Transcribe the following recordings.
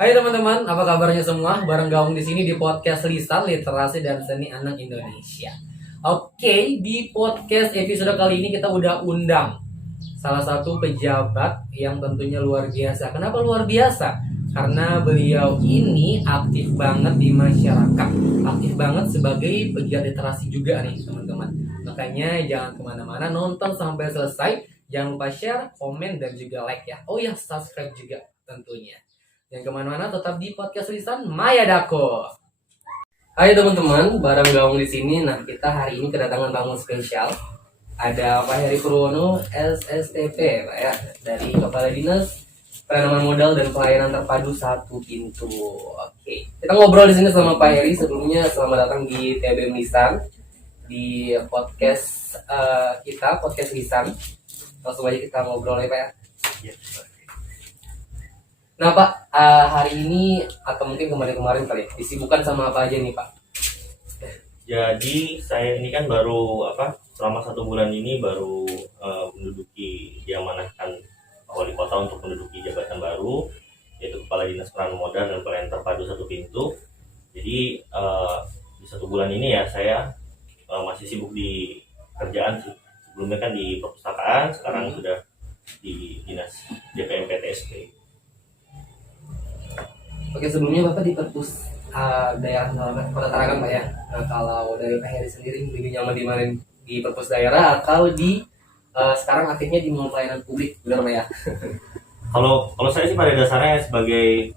Hai teman-teman, apa kabarnya semua? Bareng Gaung di sini di podcast Lisan Literasi dan Seni Anak Indonesia. Oke, di podcast episode kali ini kita udah undang salah satu pejabat yang tentunya luar biasa. Kenapa luar biasa? Karena beliau ini aktif banget di masyarakat, aktif banget sebagai pegiat literasi juga nih teman-teman. Makanya jangan kemana-mana, nonton sampai selesai. Jangan lupa share, komen, dan juga like ya. Oh ya, subscribe juga tentunya. Yang kemana-mana tetap di podcast Lisan Maya Dako. Hai teman-teman, bareng Gaung di sini. Nah, kita hari ini kedatangan tamu spesial. Ada Pak Heri Purwono, SSTP, Pak ya, dari Kepala Dinas Penanaman Modal dan Pelayanan Terpadu Satu Pintu. Oke, kita ngobrol di sini sama Pak Heri. Sebelumnya selamat datang di TBM Lisan di podcast kita, podcast Lisan. Langsung aja kita ngobrol ya Pak ya. Nah Pak, hari ini atau mungkin kemarin-kemarin kali disibukkan sama apa aja nih Pak? Jadi saya ini kan baru selama 1 bulan ini baru diamanahkan wali kota untuk menduduki jabatan baru, yaitu Kepala Dinas Penanaman Modal dan Pelayanan Terpadu Satu Pintu. Jadi di 1 bulan ini ya saya masih sibuk di kerjaan sih. Sebelumnya kan di perpustakaan, sekarang sudah di Dinas DPM PTSP. Oke, sebelumnya Bapak di Perpus daerah Kota Tarakan Pak ya. Nah, kalau dari Pak Heri sendiri lebih nyaman di mana, di Perpus daerah atau di sekarang aktifnya di pelayanan publik, benar Pak ya? Kalau saya sih pada dasarnya sebagai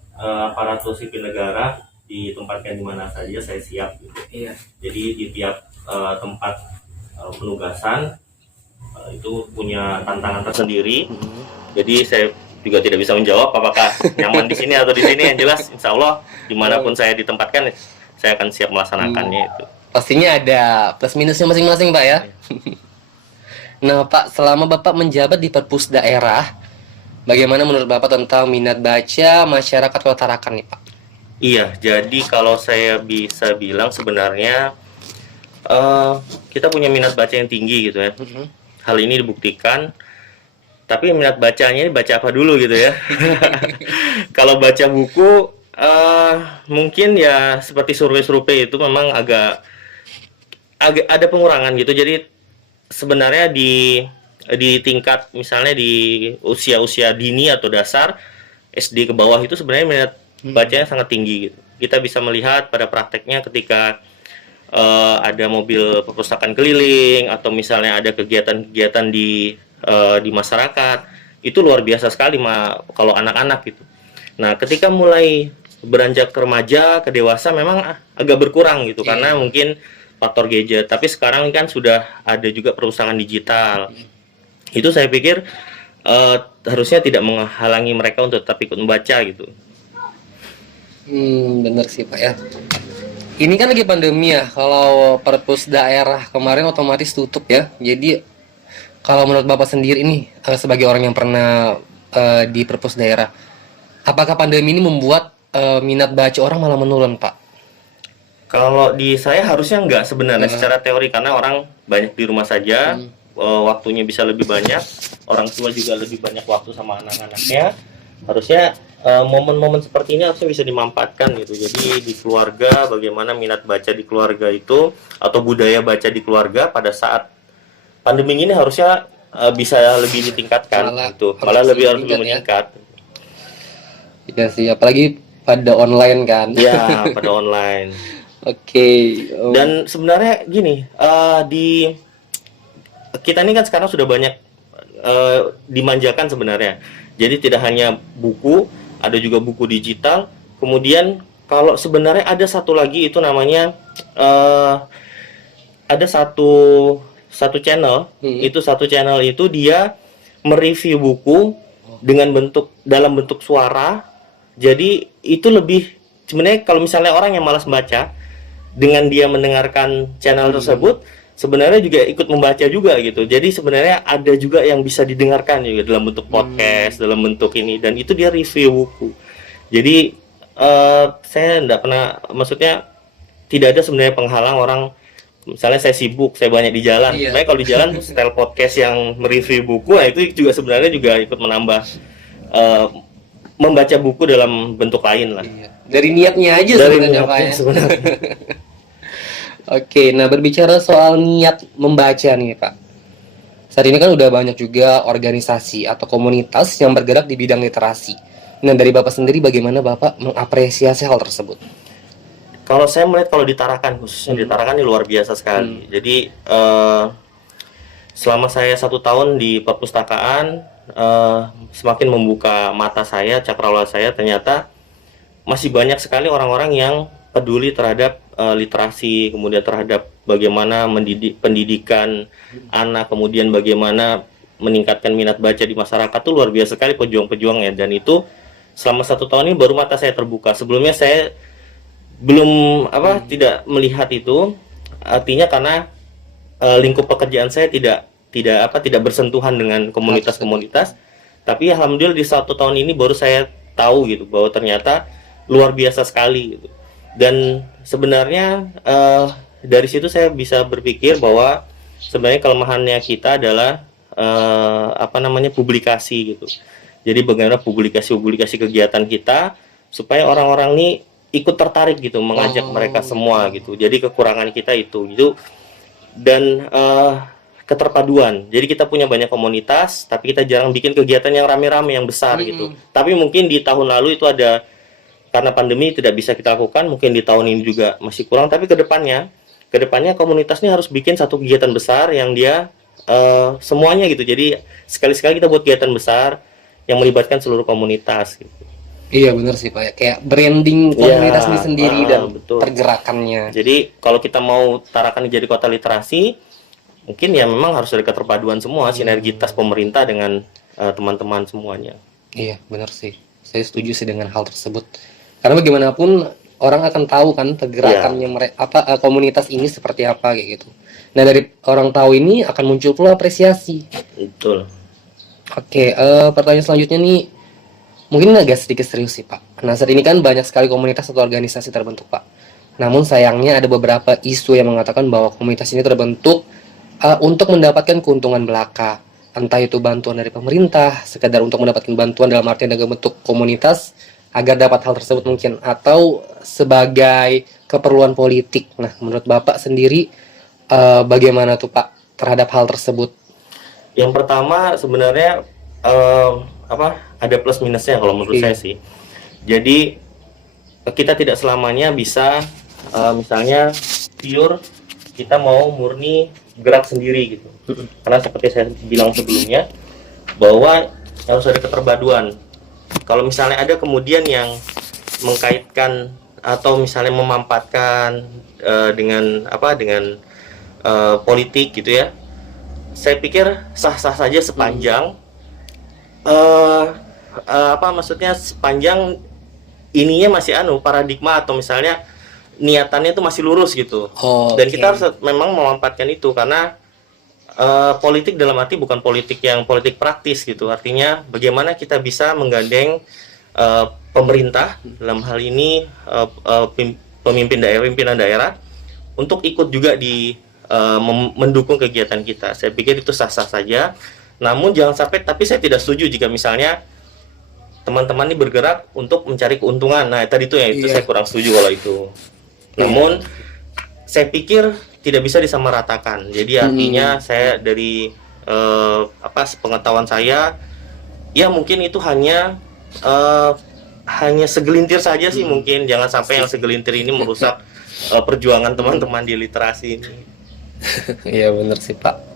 aparatur sipil negara ditempatkan di mana saja saya siap gitu. Iya. Jadi di tiap tempat penugasan itu punya tantangan tersendiri. Jadi saya juga tidak bisa menjawab apakah nyaman di sini atau di sini. Yang jelas insya Allah dimanapun saya ditempatkan saya akan siap melaksanakannya itu. Pastinya ada plus minusnya masing-masing Pak ya. Nah Pak, selama Bapak menjabat di Perpus daerah, bagaimana menurut Bapak tentang minat baca masyarakat Kota Tarakan nih Pak? Iya, jadi kalau saya bisa bilang sebenarnya kita punya minat baca yang tinggi gitu ya. Hal ini dibuktikan. Tapi minat bacanya baca apa dulu gitu ya. Kalau baca buku mungkin ya seperti survei-survei itu memang agak ada pengurangan gitu. Jadi sebenarnya di tingkat misalnya di usia dini atau dasar SD ke bawah itu sebenarnya minat bacanya sangat tinggi gitu. Kita bisa melihat pada prakteknya ketika ada mobil perpustakaan keliling atau misalnya ada kegiatan-kegiatan di masyarakat, itu luar biasa sekali kalau anak-anak gitu. Nah, ketika mulai beranjak ke remaja, ke dewasa memang agak berkurang gitu karena mungkin faktor gadget. Tapi sekarang kan sudah ada juga perpustakaan digital. Itu saya pikir harusnya tidak menghalangi mereka untuk tetap ikut membaca gitu. Bener sih Pak ya. Ini kan lagi pandemi ya. Kalau perpus daerah kemarin otomatis tutup ya. Jadi kalau menurut Bapak sendiri ini sebagai orang yang pernah di perpus daerah, apakah pandemi ini membuat minat baca orang malah menurun Pak? Kalau di saya harusnya enggak sebenarnya secara teori, karena orang banyak di rumah saja, waktunya bisa lebih banyak, orang tua juga lebih banyak waktu sama anak-anaknya. Harusnya momen-momen seperti ini harusnya bisa dimanfaatkan gitu. Jadi di keluarga, bagaimana minat baca di keluarga itu atau budaya baca di keluarga pada saat pandemi ini harusnya bisa lebih ditingkatkan gitu. Malah harus lebih meningkat. Iya sih, apalagi pada online kan. Ya, pada online. Oke. Dan sebenarnya gini, di kita ini kan sekarang sudah banyak dimanjakan sebenarnya. Jadi tidak hanya buku, ada juga buku digital. Kemudian kalau sebenarnya ada satu lagi itu namanya ada satu channel, satu channel itu dia mereview buku dalam bentuk suara. Jadi itu lebih sebenarnya, kalau misalnya orang yang malas baca, dengan dia mendengarkan channel tersebut sebenarnya juga ikut membaca juga gitu. Jadi sebenarnya ada juga yang bisa didengarkan juga dalam bentuk podcast, dalam bentuk ini, dan itu dia review buku. Jadi saya tidak pernah, maksudnya tidak ada sebenarnya penghalang orang. Misalnya saya sibuk, saya banyak di jalan. Sebenarnya kalau di jalan style podcast yang mereview buku, itu juga sebenarnya juga ikut menambah membaca buku dalam bentuk lain lah. Iya. Dari niatnya aja Dari sebenarnya Pak niatnya ya. sebenarnya. Oke, nah berbicara soal niat membaca nih Pak. Saat ini kan udah banyak juga organisasi atau komunitas yang bergerak di bidang literasi. Nah dari Bapak sendiri bagaimana Bapak mengapresiasi hal tersebut? Kalau saya melihat kalau di Tarakan, khususnya di Tarakan ini luar biasa sekali. Jadi selama saya 1 tahun di perpustakaan, semakin membuka mata saya, cakrawala saya, ternyata masih banyak sekali orang-orang yang peduli terhadap literasi, kemudian terhadap bagaimana pendidikan anak, kemudian bagaimana meningkatkan minat baca di masyarakat. Itu luar biasa sekali pejuang-pejuangnya, dan itu selama 1 tahun ini baru mata saya terbuka. Sebelumnya saya belum tidak melihat itu, artinya karena lingkup pekerjaan saya tidak bersentuhan dengan komunitas-komunitas. Tapi alhamdulillah di 1 tahun ini baru saya tahu gitu bahwa ternyata luar biasa sekali gitu. Dan sebenarnya dari situ saya bisa berpikir bahwa sebenarnya kelemahannya kita adalah publikasi gitu. Jadi bagaimana publikasi kegiatan kita supaya orang-orang ini ikut tertarik gitu, mengajak mereka semua gitu. Jadi kekurangan kita itu gitu. Dan keterpaduan. Jadi kita punya banyak komunitas, tapi kita jarang bikin kegiatan yang rame-rame, yang besar gitu. Tapi mungkin di tahun lalu itu ada, karena pandemi tidak bisa kita lakukan, mungkin di tahun ini juga masih kurang. Tapi kedepannya komunitas ini harus bikin satu kegiatan besar yang dia semuanya gitu. Jadi sekali-sekali kita buat kegiatan besar yang melibatkan seluruh komunitas gitu. Iya benar sih Pak ya, kayak branding komunitas ini sendiri dan betul. pergerakannya. Jadi kalau kita mau Tarakan jadi kota literasi, mungkin ya memang harus ada keterpaduan semua, sinergitas pemerintah dengan teman-teman semuanya. Iya benar sih, saya setuju sih dengan hal tersebut. Karena bagaimanapun orang akan tahu kan pergerakannya komunitas ini seperti apa kayak gitu. Nah dari orang tahu ini akan muncul pula apresiasi. Betul. Oke, pertanyaan selanjutnya nih mungkin agak sedikit serius sih Pak. Nah saat ini kan banyak sekali komunitas atau organisasi terbentuk Pak. Namun sayangnya ada beberapa isu yang mengatakan bahwa komunitas ini terbentuk untuk mendapatkan keuntungan belaka. Entah itu bantuan dari pemerintah, sekedar untuk mendapatkan bantuan dalam artian dalam bentuk komunitas agar dapat hal tersebut mungkin, atau sebagai keperluan politik. Nah menurut Bapak sendiri bagaimana tuh Pak terhadap hal tersebut? Yang pertama sebenarnya ada plus minusnya kalau menurut saya sih. Jadi kita tidak selamanya bisa misalnya pure kita mau murni gerak sendiri gitu. Karena seperti saya bilang sebelumnya bahwa harus ada keterpaduan. Kalau misalnya ada kemudian yang mengkaitkan atau misalnya memampatkan dengan politik gitu ya, saya pikir sah-sah saja sepanjang sepanjang ininya masih paradigma atau misalnya niatannya itu masih lurus gitu. Dan kita harus memang memampatkan itu, karena politik dalam arti bukan politik yang politik praktis gitu. Artinya bagaimana kita bisa menggandeng pemerintah dalam hal ini pimpinan daerah untuk ikut juga di mendukung kegiatan kita. Saya pikir itu sah-sah saja. Namun jangan sampai, tapi saya tidak setuju jika misalnya teman-teman ini bergerak untuk mencari keuntungan. Nah, tadi itu itu saya kurang setuju kalau itu. Namun saya pikir tidak bisa disamaratakan. Jadi artinya saya dari pengetahuan saya, ya mungkin itu hanya segelintir saja sih mungkin. Jangan sampai yang segelintir ini merusak perjuangan teman-teman di literasi ini. Iya benar sih Pak.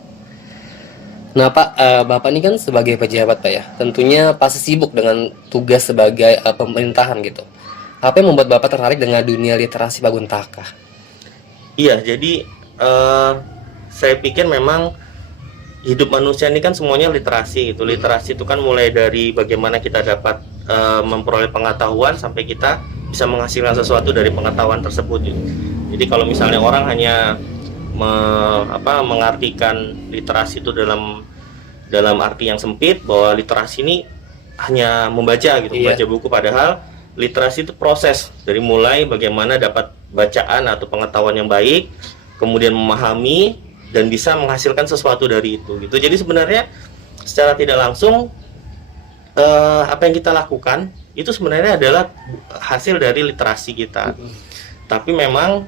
Nah Pak, Bapak ini kan sebagai pejabat Pak ya, tentunya pasti sibuk dengan tugas sebagai pemerintahan gitu. Apa yang membuat Bapak tertarik dengan dunia literasi Paguntaka? Iya, jadi saya pikir memang hidup manusia ini kan semuanya literasi gitu. Literasi itu kan mulai dari bagaimana kita dapat memperoleh pengetahuan sampai kita bisa menghasilkan sesuatu dari pengetahuan tersebut gitu. Jadi kalau misalnya orang hanya mengartikan literasi itu dalam arti yang sempit, bahwa literasi ini hanya membaca gitu, membaca buku, padahal literasi itu proses dari mulai bagaimana dapat bacaan atau pengetahuan yang baik, kemudian memahami dan bisa menghasilkan sesuatu dari itu gitu. Jadi sebenarnya secara tidak langsung apa yang kita lakukan itu sebenarnya adalah hasil dari literasi kita. Tapi memang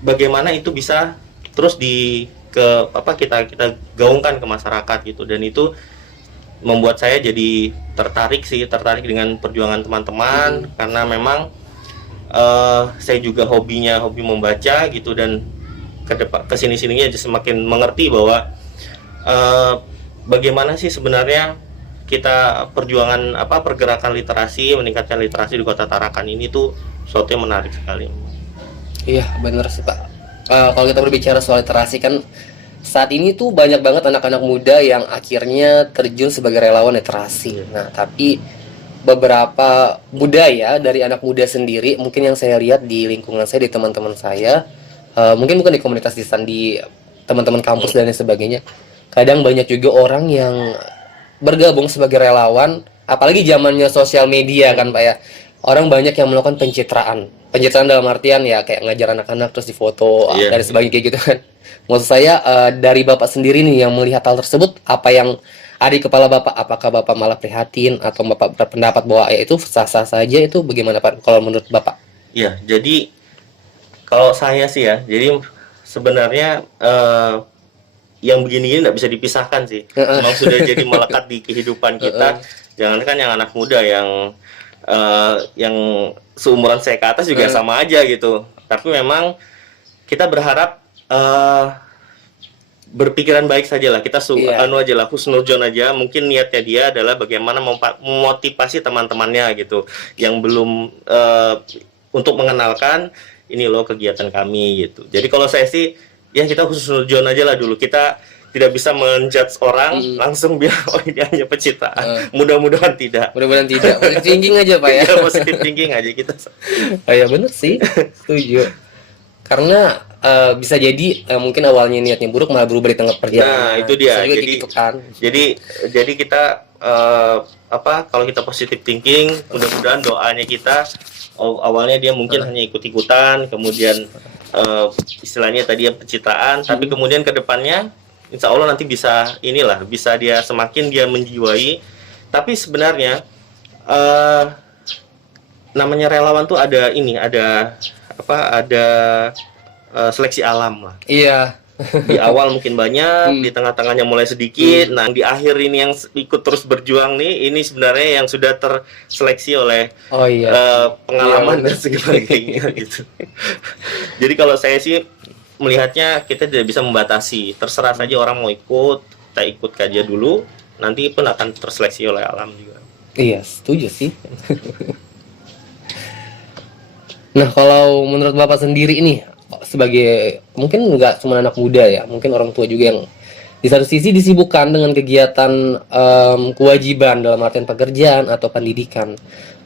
bagaimana itu bisa terus kita gaungkan ke masyarakat gitu, dan itu membuat saya jadi tertarik dengan perjuangan teman-teman, karena memang saya juga hobi membaca gitu, dan kesini-sininya semakin mengerti bahwa bagaimana sih sebenarnya kita pergerakan literasi, meningkatkan literasi di Kota Tarakan ini tuh sesuatu yang menarik sekali. Iya, bener sih Pak. Kalau kita berbicara soal literasi kan saat ini tuh banyak banget anak-anak muda yang akhirnya terjun sebagai relawan literasi. Nah, tapi beberapa budaya dari anak muda sendiri, mungkin yang saya lihat di lingkungan saya, di teman-teman saya, mungkin bukan di komunitas di teman-teman kampus dan lain sebagainya. Kadang banyak juga orang yang bergabung sebagai relawan, apalagi zamannya sosial media kan Pak ya. Orang banyak yang melakukan pencitraan dalam artian ya kayak ngajar anak-anak terus difoto dan sebagainya kayak gitu kan. Maksud saya dari Bapak sendiri nih yang melihat hal tersebut, apa yang ada di kepala Bapak? Apakah Bapak malah prihatin atau Bapak berpendapat bahwa ya itu sah-sah saja, itu bagaimana Pak kalau menurut Bapak? Ya, jadi kalau saya sih ya, jadi sebenarnya yang begini-gini nggak bisa dipisahkan sih. Memang sudah jadi melekat di kehidupan kita. Jangankan yang anak muda, yang seumuran saya ke atas juga sama aja gitu. Tapi memang kita berharap berpikiran baik saja lah. Kita husnuzon aja. Mungkin niatnya dia adalah bagaimana memotivasi teman-temannya gitu, yang belum untuk mengenalkan ini loh kegiatan kami gitu. Jadi kalau saya sih ya kita husnuzon aja lah dulu. Kita tidak bisa menjudge orang langsung bilang oh ini hanya pencitraan. Mudah-mudahan tidak. Positive thinking aja Pak ya. Positive thinking aja kita. Ya bener sih, setuju. Karena bisa jadi mungkin awalnya niatnya buruk malah berubah di tengah perjalanan. Nah itu dia. Jadi gitu kan. Jadi kita kalau kita positive thinking, mudah-mudahan doanya kita awalnya dia mungkin hanya ikut-ikutan, kemudian istilahnya tadi yang pencitraan, tapi kemudian ke depannya insya Allah nanti bisa dia semakin dia menjiwai. Tapi sebenarnya namanya relawan tuh ada seleksi alam lah. Iya. Di awal mungkin banyak, di tengah-tengahnya mulai sedikit. Nah di akhir ini yang ikut terus berjuang nih, ini sebenarnya yang sudah terseleksi oleh pengalaman dan sebagainya gitu. Jadi kalau saya sih melihatnya kita tidak bisa membatasi, terserah saja orang mau ikut, kita ikut aja dulu, nanti pun akan terseleksi oleh alam juga. Iya, setuju sih. Nah, kalau menurut Bapak sendiri nih, sebagai mungkin nggak cuma anak muda ya, mungkin orang tua juga yang di satu sisi disibukkan dengan kegiatan kewajiban dalam artian pekerjaan atau pendidikan,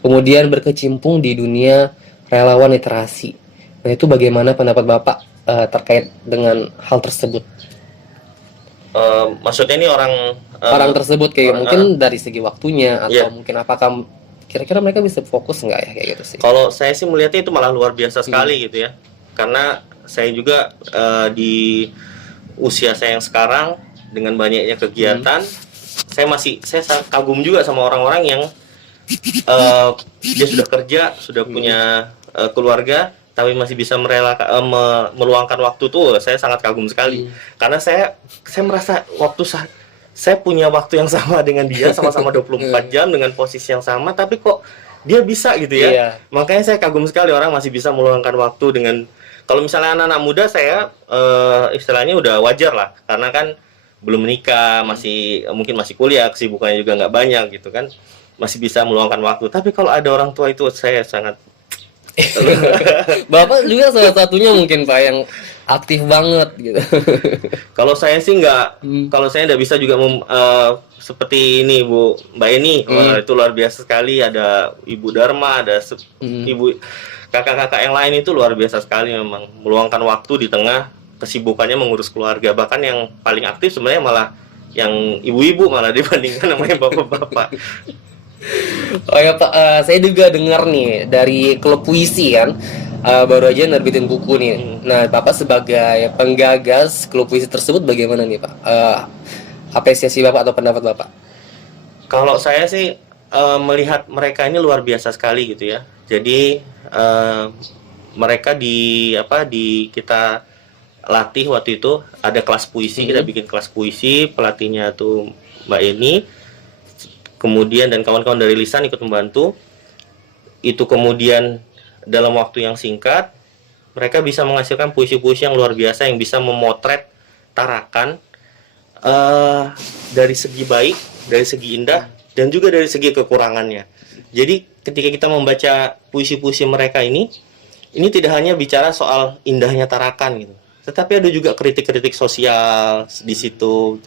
kemudian berkecimpung di dunia relawan literasi. Nah, itu bagaimana pendapat Bapak terkait dengan hal tersebut? Maksudnya ini orang tersebut kayak mungkin dari segi waktunya atau mungkin apakah kira-kira mereka bisa fokus nggak ya kayak gitu sih? Kalau saya sih melihatnya itu malah luar biasa sekali gitu ya, karena saya juga di usia saya yang sekarang dengan banyaknya kegiatan, saya kagum juga sama orang-orang yang dia sudah kerja, sudah punya keluarga, tapi masih bisa meluangkan waktu tuh. Saya sangat kagum sekali, karena saya merasa saya punya waktu yang sama dengan dia, sama-sama 24 jam dengan posisi yang sama, tapi kok dia bisa gitu ya. Iya. Makanya saya kagum sekali orang masih bisa meluangkan waktu dengan, kalau misalnya anak-anak muda saya istilahnya udah wajar lah, karena kan belum menikah, mungkin masih kuliah, kesibukannya juga nggak banyak gitu kan, masih bisa meluangkan waktu. Tapi kalau ada orang tua itu saya sangat Bapak juga salah satunya mungkin Pak yang aktif banget gitu. Kalau saya sih nggak, kalau saya nggak bisa juga seperti ini Mbak Eni, wah, itu luar biasa sekali. Ada Ibu Dharma, ada ibu kakak-kakak yang lain, itu luar biasa sekali memang meluangkan waktu di tengah kesibukannya mengurus keluarga. Bahkan yang paling aktif sebenarnya malah yang ibu-ibu malah dibandingkan namanya bapak-bapak. Oh ya Pak, saya juga dengar nih dari klub puisi kan, baru aja nerbitin buku nih. Nah, Bapak sebagai penggagas klub puisi tersebut bagaimana nih Pak? Apresiasi Bapak atau pendapat Bapak? Kalau saya sih melihat mereka ini luar biasa sekali gitu ya. Jadi mereka di kita latih waktu itu ada kelas puisi, kita bikin kelas puisi, pelatihnya tuh Mbak Eni, kemudian dan kawan-kawan dari Lisan ikut membantu. Itu kemudian dalam waktu yang singkat mereka bisa menghasilkan puisi-puisi yang luar biasa yang bisa memotret Tarakan dari segi baik, dari segi indah, dan juga dari segi kekurangannya. Jadi ketika kita membaca puisi-puisi mereka ini tidak hanya bicara soal indahnya Tarakan gitu, tetapi ada juga kritik-kritik sosial di situ.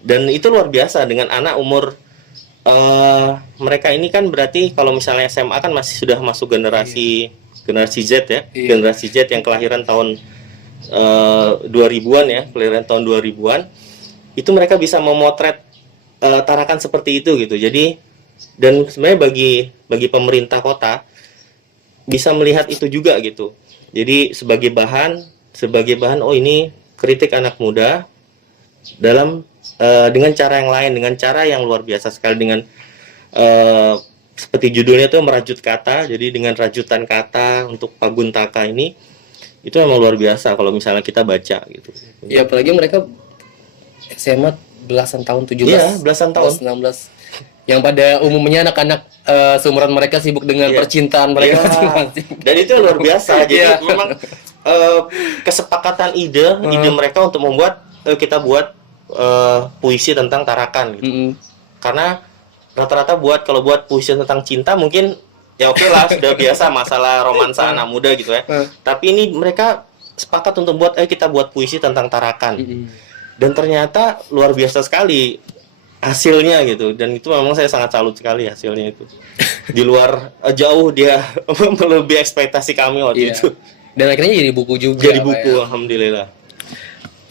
Dan itu luar biasa dengan anak umur mereka ini kan berarti kalau misalnya SMA kan masih sudah masuk generasi Z ya, generasi Z yang kelahiran tahun 2000-an ya, kelahiran tahun 2000-an. Itu mereka bisa memotret Tarakan seperti itu gitu. Jadi dan sebenarnya bagi pemerintah kota bisa melihat itu juga gitu. Jadi sebagai bahan oh ini kritik anak muda dalam dengan cara yang lain, dengan cara yang luar biasa sekali, dengan seperti judulnya itu merajut kata. Jadi dengan rajutan kata untuk Paguntaka ini itu memang luar biasa kalau misalnya kita baca gitu. Ya apalagi mereka SMA belasan tahun, 17, iya, belasan tahun, 19, yang pada umumnya anak-anak seumuran mereka sibuk dengan percintaan mereka masing-masing. Dan itu luar biasa. Jadi memang kesepakatan ide mereka untuk membuat kita buat puisi tentang Tarakan gitu. Karena rata-rata kalau buat puisi tentang cinta mungkin ya oke lah, sudah biasa masalah romansa anak muda gitu ya. Tapi ini mereka sepakat untuk kita buat puisi tentang Tarakan. Dan ternyata luar biasa sekali hasilnya gitu. Dan itu memang saya sangat salut sekali hasilnya itu. Di luar jauh dia melebihi ekspektasi kami waktu itu. Dan akhirnya jadi buku juga. Jadi buku, alhamdulillah.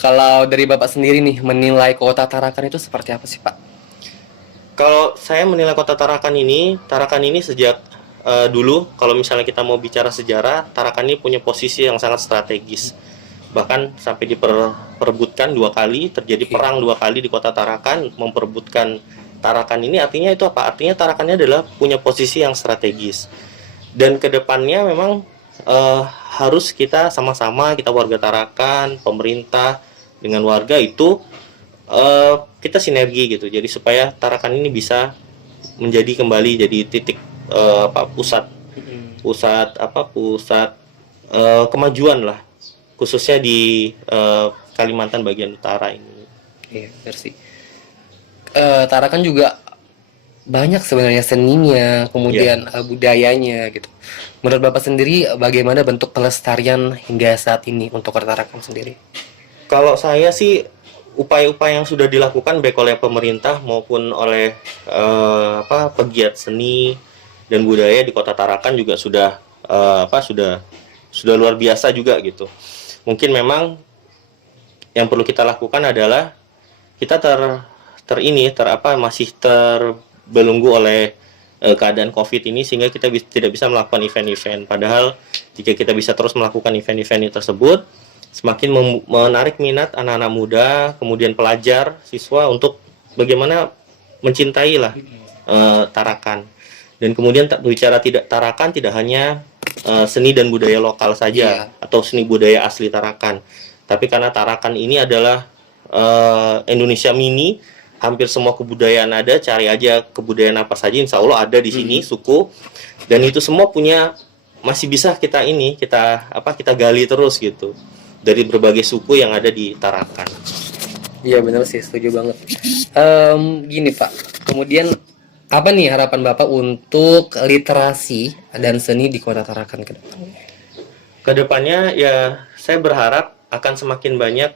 Kalau dari Bapak sendiri nih, menilai kota Tarakan itu seperti apa sih, Pak? Kalau saya menilai kota Tarakan ini sejak dulu, kalau misalnya kita mau bicara sejarah, Tarakan ini punya posisi yang sangat strategis. Bahkan sampai diperebutkan 2 kali, terjadi perang 2 kali di kota Tarakan, memperebutkan Tarakan ini. Artinya itu apa? Artinya Tarakannya adalah punya posisi yang strategis. Dan kedepannya memang harus kita sama-sama, kita warga Tarakan, pemerintah dengan warga itu kita sinergi gitu. Jadi supaya Tarakan ini bisa menjadi kembali jadi titik pusat kemajuan lah, khususnya di Kalimantan bagian utara ini. Iya, bersih. Tarakan juga banyak sebenarnya seninya, kemudian budayanya gitu. Menurut Bapak sendiri, bagaimana bentuk pelestarian hingga saat ini untuk Tarakan sendiri? Kalau saya sih, upaya-upaya yang sudah dilakukan baik oleh pemerintah maupun oleh pegiat seni dan budaya di Kota Tarakan juga sudah luar biasa juga gitu. Mungkin memang yang perlu kita lakukan adalah kita masih terbelenggu oleh keadaan COVID ini, sehingga kita tidak bisa melakukan event-event. Padahal jika kita bisa terus melakukan event-event tersebut, semakin menarik minat anak-anak muda, kemudian pelajar, siswa untuk bagaimana mencintai lah Tarakan. Dan kemudian bicara Tarakan tidak hanya seni dan budaya lokal saja atau seni budaya asli Tarakan, tapi karena Tarakan ini adalah Indonesia mini, hampir semua kebudayaan ada. Cari aja kebudayaan apa saja, insya Allah ada di sini suku, dan itu semua masih bisa kita gali terus gitu dari berbagai suku yang ada di Tarakan. Iya benar sih, setuju banget. Gini Pak, kemudian apa nih harapan Bapak untuk literasi dan seni di Kota Tarakan ke depannya? Kedepannya ya saya berharap akan semakin banyak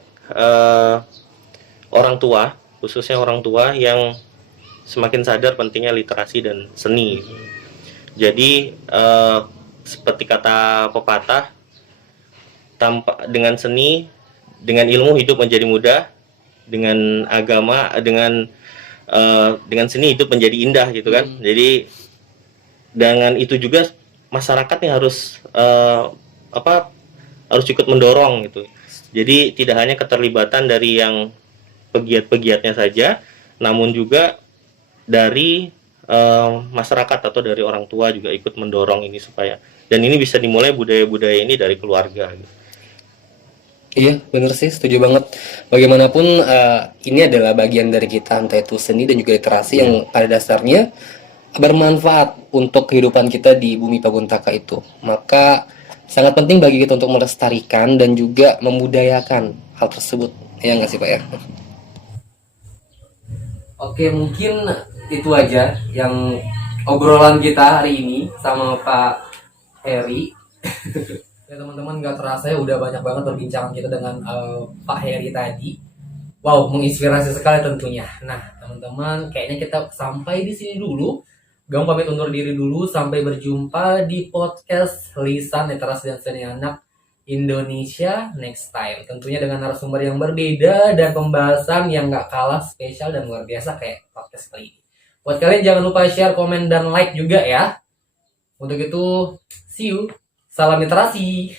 orang tua, khususnya orang tua yang semakin sadar pentingnya literasi dan seni. Jadi seperti kata pepatah, dengan seni, dengan ilmu hidup menjadi mudah, dengan agama, dengan seni hidup menjadi indah gitu kan. Jadi dengan itu juga masyarakat yang harus harus ikut mendorong gitu. Jadi tidak hanya keterlibatan dari yang pegiat-pegiatnya saja, namun juga dari masyarakat atau dari orang tua juga ikut mendorong ini supaya, dan ini bisa dimulai budaya-budaya ini dari keluarga gitu. Iya, bener sih, setuju banget. Bagaimanapun ini adalah bagian dari kita, entah itu seni dan juga literasi yang pada dasarnya bermanfaat untuk kehidupan kita di bumi Paguntaka itu. Maka sangat penting bagi kita untuk melestarikan dan juga membudayakan hal tersebut. Ya nggak sih Pak ya? Oke, mungkin itu aja yang obrolan kita hari ini sama Pak Heri. Ya teman-teman, nggak terasa ya udah banyak banget perbincangan kita dengan Pak Heri tadi. Wow, menginspirasi sekali tentunya. Nah, teman-teman, kayaknya kita sampai di sini dulu. Gang pamit undur diri dulu. Sampai berjumpa di podcast Lisan Literasi dan Seni Anak Indonesia next time. Tentunya dengan narasumber yang berbeda dan pembahasan yang nggak kalah spesial dan luar biasa kayak podcast kali ini. Buat kalian jangan lupa share, komen, dan like juga ya. Untuk itu, see you. Salam literasi.